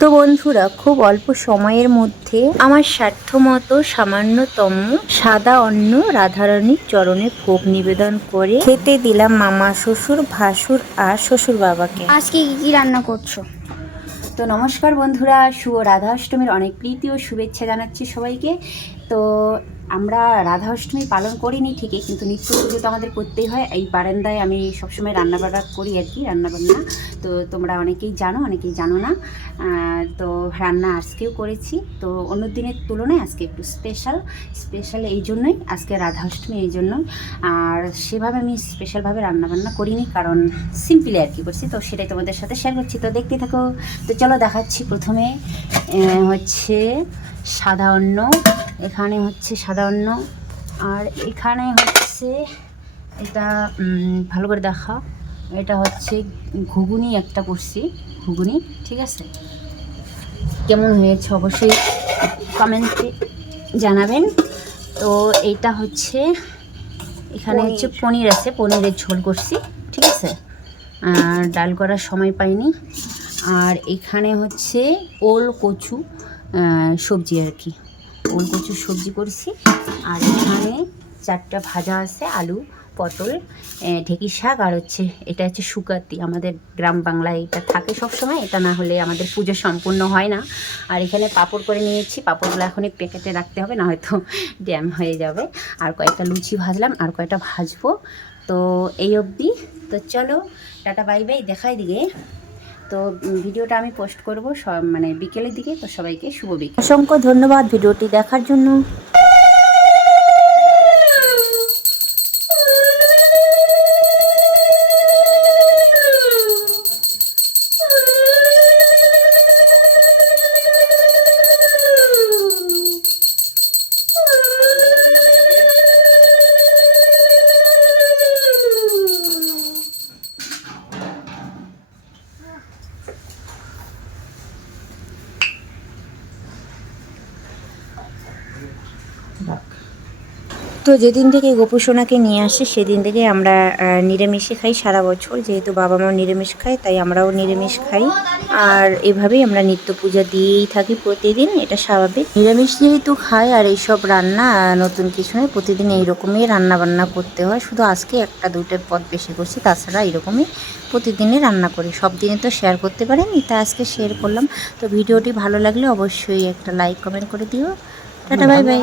তো বন্ধুরা খুব অল্প সময়ের মধ্যে আমার স্বার্থমতো সামান্যতম সাদা অন্ন রাধারণীর চরণে ভোগ নিবেদন করে খেতে দিলাম মামা শ্বশুর ভাসুর আর শ্বশুর বাবাকে। আজকে কি কি রান্না করছ? তো নমস্কার বন্ধুরা শুভ রাধা অষ্টমীর অনেক প্রীতি ও শুভেচ্ছা জানাচ্ছি সবাইকে। তো আমরা রাধা অষ্টমী পালন করিনি ঠিকই, কিন্তু নিত্য পুজো তো আমাদের করতেই হয়। এই বারান্দায় আমি সবসময় রান্নাবান্না করি আর কি, রান্নাবান্না। তো তোমরা অনেকেই জানো অনেকেই জানো না। তো রান্না আজকেও করেছি। তো অন্য দিনের তুলনায় আজকে একটু স্পেশাল স্পেশাল এই জন্যই আজকে রাধা অষ্টমী এই জন্যই। আর সেভাবে আমি স্পেশালভাবে রান্নাবান্না করিনি, কারণ সিম্পলি আর কি করছি। তো সেটাই তোমাদের সাথে শেয়ার করছি। তো দেখতে থাকো। তো চলো দেখাচ্ছি প্রথমে। হচ্ছে সাদা অন্ন। এখানে হচ্ছে সাদা অন্ন। আর এখানে হচ্ছে এটা ভালো করে দেখা। এটা হচ্ছে ঘুগুনি একটা করছি ঘুগুনি ঠিক আছে? কেমন হয়েছে অবশ্যই কমেন্টে জানাবেন। তো এইটা হচ্ছে এখানে হচ্ছে পনির আছে পনিরের ঝোল করছি ঠিক আছে? আর ডাল করার সময় পাইনি। আর এখানে হচ্ছে ওল কচু সবজি আর কি। ওল কচু সবজি করছি। আর এখানে চারটা ভাজা আছে, আলু, পটল ঢেঁকি শাক, আর হচ্ছে এটা হচ্ছে সুকাতি আমাদের গ্রাম বাংলায় এটা থাকে সব সময় এটা না হলে আমাদের পুজো সম্পূর্ণ হয় না। আর এখানে পাঁপড় করে নিয়েছি, পাঁপড়গুলো এখনই প্যাকেটে রাখতে হবে, না হয়তো ড্যাম হয়ে যাবে। আর কয়েকটা লুচি ভাজলাম, আর কয়েকটা ভাজবো? তো এই অবধি। তো চলো, টাটা, বাই বাই, দেখাই দিকে। তো ভিডিওটা আমি পোস্ট করব। মানে বিকেলের দিকে, তো সবাইকে শুভ বিকেল। অসংখ্য ধন্যবাদ ভিডিওটি দেখার জন্য। তো যেদিন থেকে গোপুসোনাকে নিয়ে আসে, সেদিন থেকে আমরা নিরামিষে খাই সারা বছর। যেহেতু বাবা মা নিরামিষ খায়, তাই আমরাও নিরামিষ খাই। আর এভাবেই আমরা নিত্য পূজা দিয়েই থাকি প্রতিদিন, এটা স্বাভাবিক। নিরামিষ যেহেতু খাই আর এইসব রান্না, নতুন কিছু নয়, প্রতিদিন এইরকমই রান্না বান্না করতে হয়। শুধু আজকে একটা দুটো পদ বেশি করছি, তাছাড়া এরকমই প্রতিদিনই রান্না করি। সব দিনে তো শেয়ার করতে পারিনি, তা আজকে শেয়ার করলাম। তো ভিডিওটি ভালো লাগলে অবশ্যই একটা লাইক কমেন্ট করে দিও। Tata bye bye